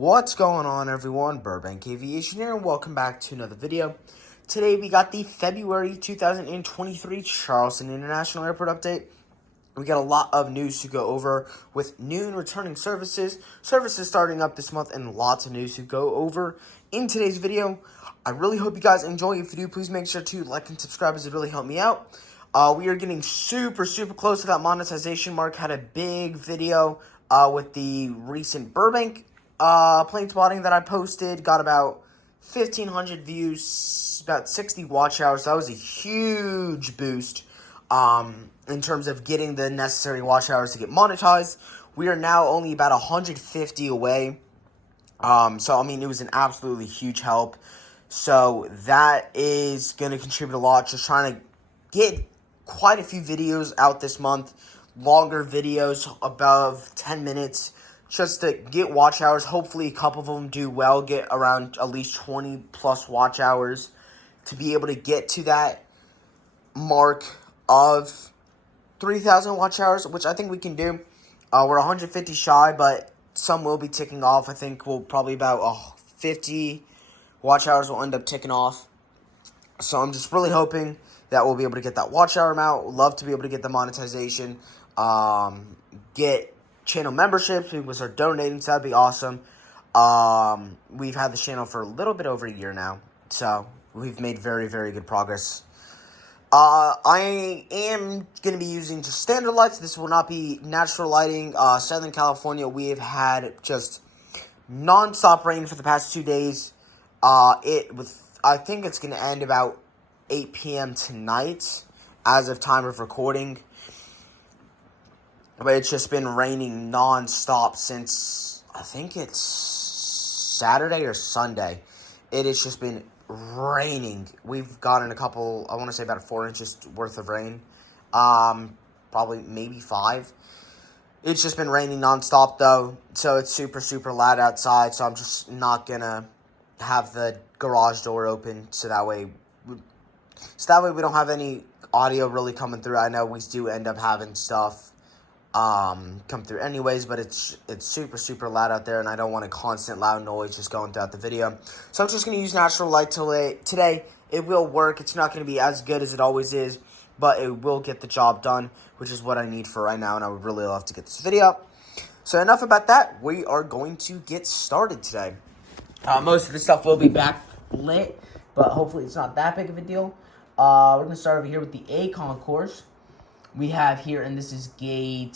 What's going on, everyone? Burbank Aviation here, and welcome back to another video. Today we got the February 2023 Charleston International Airport update. We got a lot of news to go over with new and returning services starting up this month, and lots of news to go over in today's video. I really hope you guys enjoy. If you do, please make sure to like and subscribe, as it really helped me out. We are getting super close to that monetization mark. Had a big video with the recent Burbank plane spotting that I posted. Got about 1,500 views, about 60 watch hours. So that was a huge boost in terms of getting the necessary watch hours to get monetized. We are now only about 150 away. So, I mean, it was an absolutely huge help. So, that is going to contribute a lot. Just trying to get quite a few videos out this month. Longer videos, above 10 minutes. Just to get watch hours. Hopefully, a couple of them do well. Get around at least 20 plus watch hours. To be able to get to that mark of 3,000 watch hours, which I think we can do. We're 150 shy, but some will be ticking off. I think we'll probably about 50 watch hours will end up ticking off. So I'm just really hoping that we'll be able to get that watch hour amount. Love to be able to get the monetization. Get channel memberships. People start donating, so that'd be awesome. We've had the channel for a little bit over a year now, so we've made very good progress. I am going to be using just standard lights. This will not be natural lighting. Southern California, we have had just non-stop rain for the past 2 days. I think it's going to end about 8 p.m. tonight as of time of recording. But it's just been raining non-stop since, I think it's Saturday or Sunday. It has just been raining. We've gotten a couple, I want to say about 4 inches worth of rain. Probably maybe 5. It's just been raining nonstop though, so it's super loud outside, so I'm just not gonna have the garage door open so that way we don't have any audio really coming through. I know we do end up having stuff come through anyways, but it's super loud out there, and I don't want a constant loud noise just going throughout the video. So I'm just going to use natural light today. It will work. It's not going to be as good as it always is, but it will get the job done, which is what I need for right now, and I would really love to get this video up. So enough about that. We are going to get started today. Most of the stuff will be backlit, but hopefully it's not that big of a deal. We're going to start over here with the A concourse. We have here, and this is gate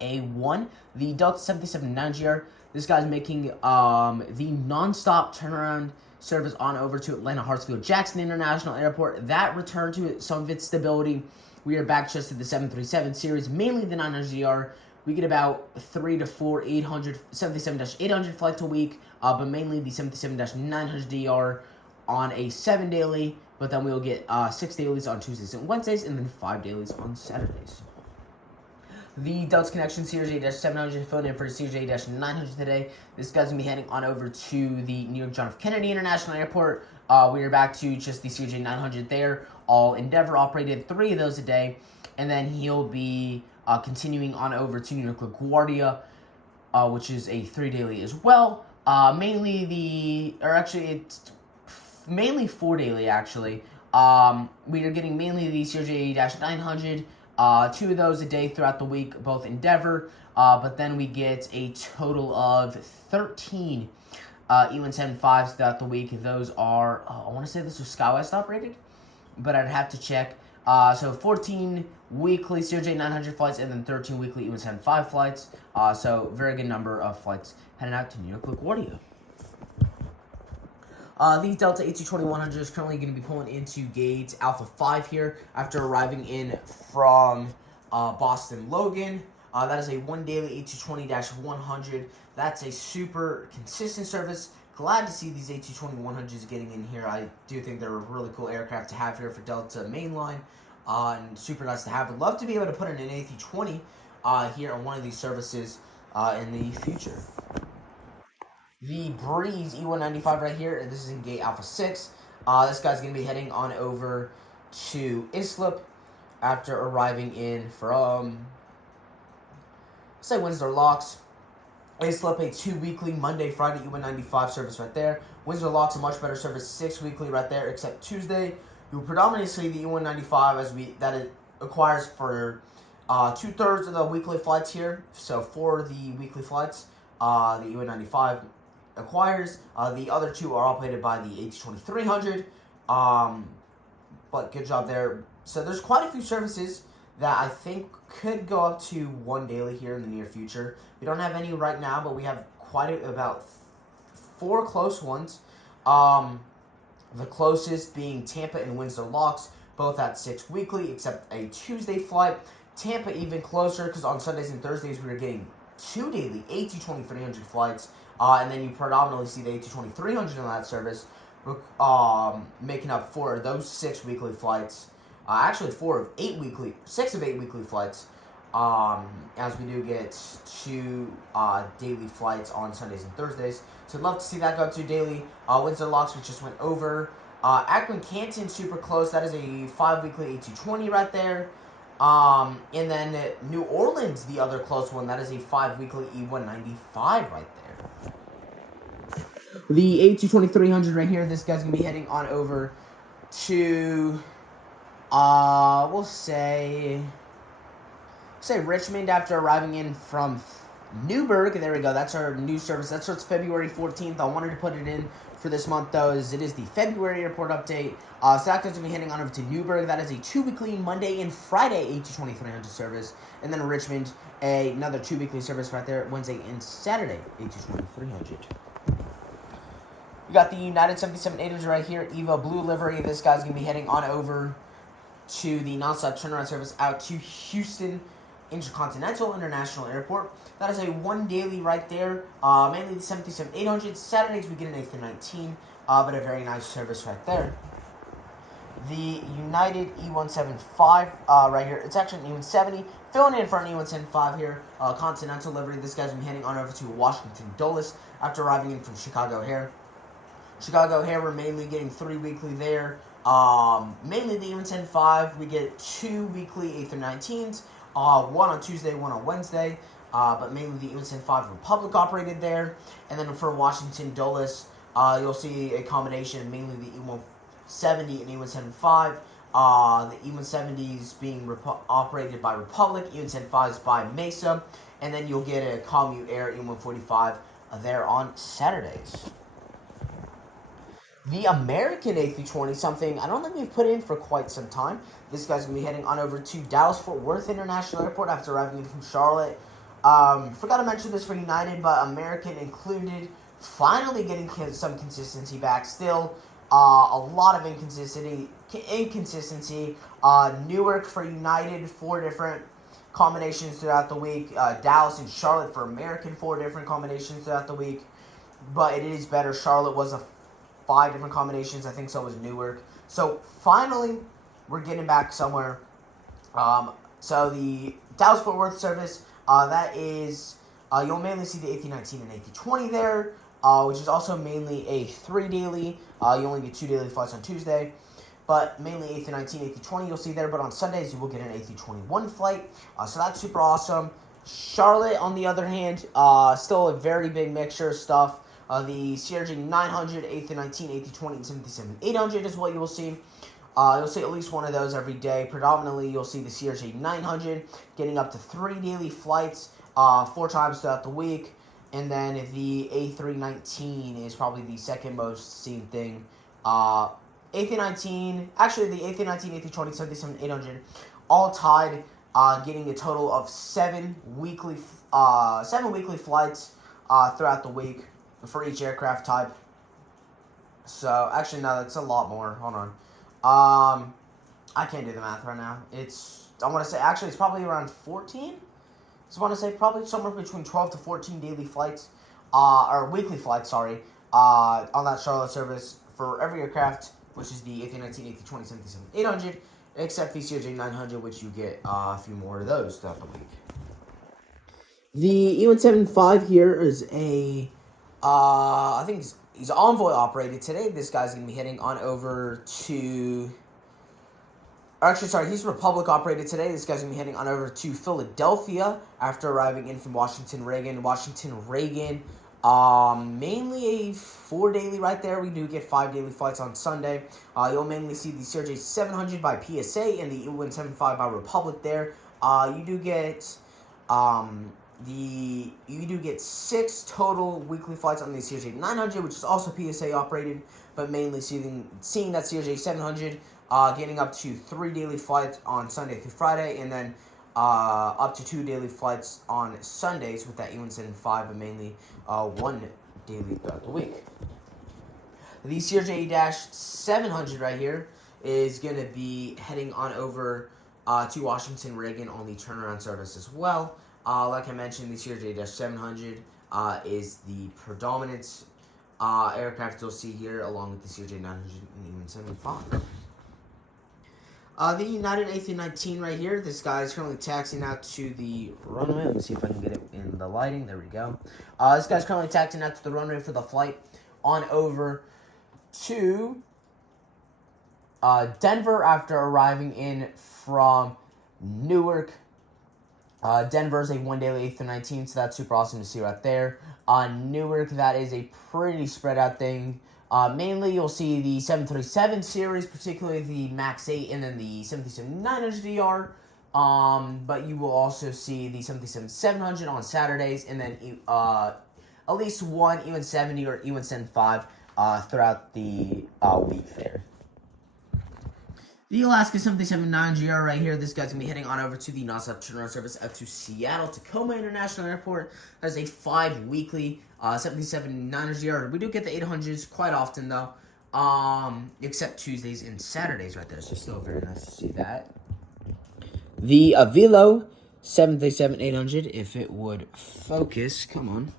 A1, the Delta 737-9GR. This guy's making the non-stop turnaround service on over to Atlanta Hartsfield-Jackson International Airport. That returned to some of its stability. We are back just to the 737 series, mainly the 900GR. We get about 3 to 4 77-800 flights a week, but mainly the 737-900DR on a 7 daily. But then we'll get 6 dailies on Tuesdays and Wednesdays, and then 5 dailies on Saturdays. The Delta Connection Series A-700 phone in for Series A-900 today. This guy's going to be heading on over to the New York John F. Kennedy International Airport. We are back to just the Series A-900 there. All Endeavor operated 3 of those a day. And then he'll be continuing on over to New York LaGuardia, which is a 3 daily as well. Mainly 4 daily, actually. We are getting mainly the Series A-900, 2 of those a day throughout the week, both Endeavor, but then we get a total of 13 E-175s throughout the week. Those are, I want to say this was SkyWest operated, but I'd have to check. So 14 weekly Series A-900 flights, and then 13 weekly E-175 flights. So very good number of flights heading out to New York LaGuardia. The Delta A220-100 is currently going to be pulling into gate Alpha 5 here after arriving in from Boston Logan. That is a 1 daily A220-100. That's a super consistent service. Glad to see these A220-100s getting in here. I do think they're a really cool aircraft to have here for Delta mainline, and super nice to have. Would love to be able to put in an A320 here on one of these services in the future. The Breeze E195 right here, and this is in gate Alpha 6. This guy's going to be heading on over to Islip after arriving in from, say, Windsor Locks. They still up a 2 weekly Monday, Friday E195 service right there. Windsor Locks a much better service, 6 weekly right there, except Tuesday. You will predominantly see the E195 that it acquires for 2/3 of the weekly flights here. So for the weekly flights, the E195 acquires. The other two are operated by the A220-300. But good job there. So there's quite a few services that I think could go up to 1 daily here in the near future. We don't have any right now, but we have about 4 close ones. The closest being Tampa and Windsor Locks, both at 6 weekly, except a Tuesday flight. Tampa even closer, because on Sundays and Thursdays we are getting 2 daily A220-300 flights, and then you predominantly see the A220-300 in that service, making up 4 of those 6 weekly flights. Actually 6 of 8 weekly flights, as we do get 2 daily flights on Sundays and Thursdays. So I'd love to see that go up to daily. Windsor Locks, we just went over. Akron Canton, super close. That is a 5 weekly A220 right there. And then New Orleans, the other close one, that is a 5 weekly E195 right there. The A220-300 right here, this guy's going to be heading on over to, we'll say Richmond after arriving in from Newburgh. There we go. That's our new service. That starts February 14th. I wanted to put it in for this month, though, as it is the February airport update. So that's going to be heading on over to Newburgh. That is a 2 weekly Monday and Friday A220-300 service. And then Richmond, another 2 weekly service right there, Wednesday and Saturday A220-300. We got the United 77-800 right here, Eva Blue livery. This guy's going to be heading on over to the nonstop turnaround service out to Houston Intercontinental International Airport. That is a 1 daily right there, mainly the 737-800. Saturdays we get an A319, but a very nice service right there. The United E175 right here, it's actually an E170, filling in for an E175 here, Continental livery. This guy's going to be heading on over to Washington Dulles after arriving in from Chicago O'Hare. Chicago O'Hare, we're mainly getting 3 weekly there. Mainly the E175, we get 2 weekly A319s, 1 on Tuesday, 1 on Wednesday, but mainly the E175 Republic operated there. And then for Washington Dulles, you'll see a combination, mainly the E170 and E175. The E170s being operated by Republic, E175s by Mesa, and then you'll get a Commute Air E145 there on Saturdays. The American A320, something I don't think we've put in for quite some time. This guy's going to be heading on over to Dallas-Fort Worth International Airport after arriving in from Charlotte. Forgot to mention this for United, but American included. Finally getting some consistency back. Still, a lot of inconsistency. Newark for United, 4 different combinations throughout the week. Dallas and Charlotte for American, 4 different combinations throughout the week. But it is better. Charlotte was 5 different combinations. I think so was Newark. So finally, we're getting back somewhere. So the Dallas-Fort Worth service, that is, you'll mainly see the A319 and A320 there, which is also mainly a 3 daily. You only get 2 daily flights on Tuesday, but mainly A319, A320 you'll see there. But on Sundays, you will get an A321 flight. So that's super awesome. Charlotte, on the other hand, still a very big mixture of stuff. The CRJ 900, A319, A320, and 737-800 is what you will see. You'll see at least one of those every day. Predominantly, you'll see the CRJ 900 getting up to 3 daily flights 4 times throughout the week. And then the A319 is probably the second most seen thing. A319, actually the A319, A320, 737-800, all tied, getting a total of 7 weekly flights throughout the week for each aircraft type. So, actually, no, that's a lot more. Hold on. I can't do the math right now. I want to say, actually, it's probably around 14. I want to say probably somewhere between 12 to 14 daily flights, or weekly flights, sorry, on that Charlotte service for every aircraft, which is the A319, A320, 737-800, except the CRJ 900, which you get a few more of those throughout the week. The E175 here is I think he's Envoy operated today. This guy's going to be heading on over to, Actually, sorry, he's Republic operated today. This guy's going to be heading on over to Philadelphia after arriving in from Washington Reagan. Mainly a 4 daily right there. We do get 5 daily flights on Sunday. You'll mainly see the CRJ 700 by PSA and the E175 by Republic there. You do get 6 total weekly flights on the CRJ 900, which is also PSA operated, but mainly seeing that CRJ 700 getting up to 3 daily flights on Sunday through Friday, and then up to 2 daily flights on Sundays with that E175, but mainly 1 daily throughout the week. The CRJ-700 right here is going to be heading on over to Washington Reagan on the turnaround service as well. Like I mentioned, the CRJ-700 is the predominant aircraft you'll see here, along with the CRJ-900 and E175. The United A319 right here, this guy is currently taxiing out to the runway. Let me see if I can get it in the lighting. There we go. This guy's currently taxiing out to the runway for the flight on over to Denver after arriving in from Newark. Denver is a 1 daily A319, so that's super awesome to see right there. Newark, that is a pretty spread out thing. Mainly, you'll see the 737 series, particularly the MAX 8 and then the 737-900DR. But you will also see the 737-700 on Saturdays, and then at least one E170 or E175 throughout the week there. The Alaska 737-9GR right here, this guy's going to be heading on over to the nonstop turnaround service out to Seattle Tacoma International Airport. That is a 5 weekly 737-9GR. We do get the 800s quite often, though, except Tuesdays and Saturdays right there, so still very nice to see that. The Avilo 737-800, if it would focus, come on.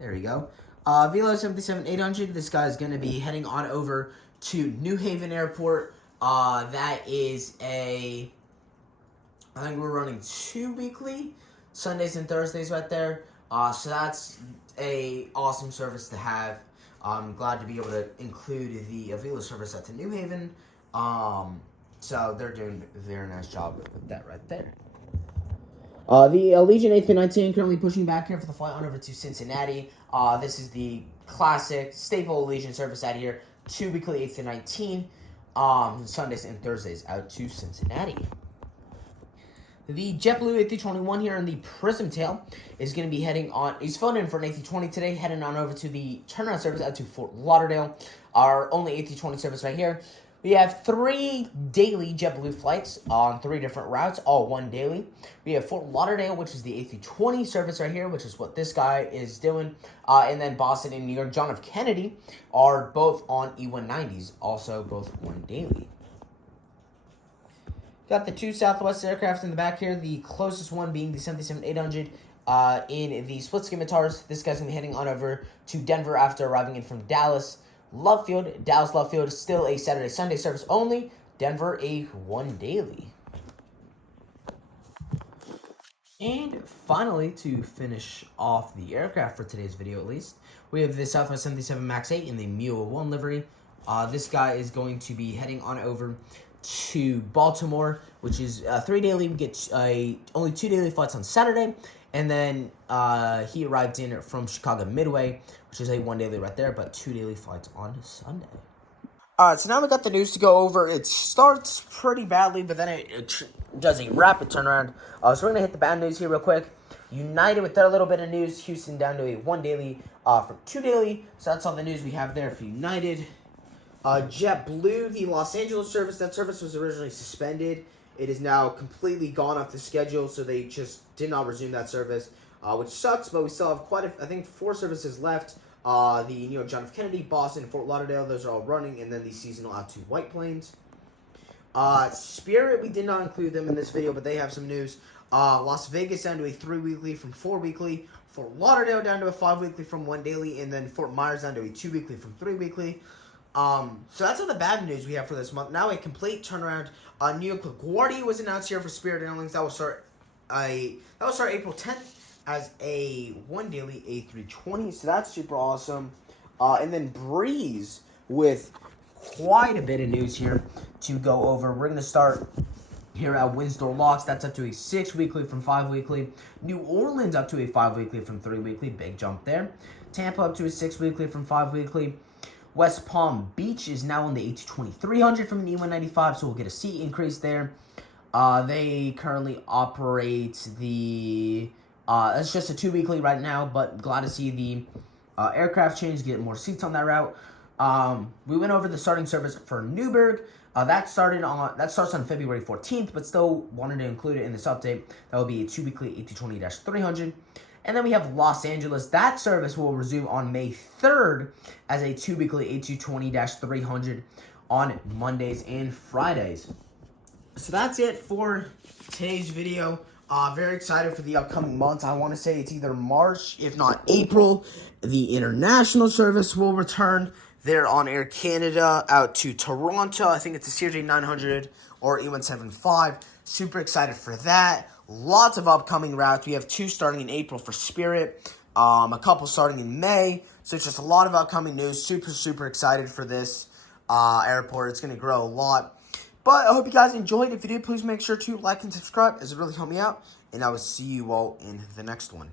There we go. Avilo 737-800, this guy is going to be heading on over to New Haven Airport. That is I think we're running 2 weekly, Sundays and Thursdays right there. So that's a awesome service to have. I'm glad to be able to include the Avila service at the New Haven. So they're doing a very nice job with that right there. The Allegiant A319 currently pushing back here for the flight on over to Cincinnati. This is the classic staple Allegiant service out here. 2 weekly A319. Sundays and Thursdays out to Cincinnati. The JetBlue A321 here in the Prism Tail is going to be heading on. He's flown in for an A320 today, heading on over to the turnaround service out to Fort Lauderdale. Our only A320 service right here. We have 3 daily JetBlue flights on 3 different routes, all 1 daily. We have Fort Lauderdale, which is the A320 service right here, which is what this guy is doing. And then Boston and New York John F. Kennedy are both on E190s, also both 1 daily. Got the 2 Southwest aircraft in the back here, the closest one being the 737-800 in the split scimitars. This guy's going to be heading on over to Denver after arriving in from Dallas. Love Field, Dallas Love Field is still a Saturday-Sunday service only. Denver, a 1 daily. And finally, to finish off the aircraft for today's video at least, we have the Southwest 77 MAX 8 in the Mule 1 livery. This guy is going to be heading on over to Baltimore, which is 3 daily. We get only 2 daily flights on Saturday. And then he arrived in from Chicago Midway, which is a 1 daily right there, but 2 daily flights on Sunday. Alright, so now we got the news to go over. It starts pretty badly, but then it does a rapid turnaround. So we're going to hit the bad news here real quick. United, with that little bit of news, Houston down to a 1 daily from 2 daily. So that's all the news we have there for United. JetBlue, the Los Angeles service, that service was originally suspended. It is now completely gone off the schedule, so they just did not resume that service, which sucks, but we still have I think 4 services left. The New York John F. Kennedy, Boston, and Fort Lauderdale, those are all running, and then the seasonal out to White Plains. Spirit, we did not include them in this video, but they have some news. Las Vegas down to a 3 weekly from 4 weekly. Fort Lauderdale down to a 5 weekly from 1 daily, and then Fort Myers down to a 2 weekly from 3 weekly. So that's all the bad news we have for this month. Now a complete turnaround. New York LaGuardia was announced here for Spirit Airlines. That will start April 10th as a 1 daily A320. So that's super awesome. And then Breeze with quite a bit of news here to go over. We're going to start here at Windsor Locks. That's up to a 6 weekly from 5 weekly. New Orleans up to a 5 weekly from 3 weekly. Big jump there. Tampa up to a 6 weekly from 5 weekly. West Palm Beach is now on the A22300 from an E195, so we'll get a seat increase there. They currently operate the, it's just a 2 weekly right now, but glad to see the aircraft change, get more seats on that route. We went over the starting service for Newburgh. That starts on February 14th, but still wanted to include it in this update. That will be a 2 weekly A220-300. And then we have Los Angeles. That service will resume on May 3rd as a 2 weekly A220-300 on Mondays and Fridays. So that's it for today's video. Very excited for the upcoming months. I want to say it's either March, if not April. The international service will return. They're on Air Canada out to Toronto. I think it's a CRJ 900 or E175. Super excited for that. Lots of upcoming routes. We have 2 starting in April for Spirit. A couple starting in May. So it's just a lot of upcoming news. Super excited for this airport. It's going to grow a lot. But I hope you guys enjoyed. If you did, please make sure to like and subscribe, as it really helped me out. And I will see you all in the next one.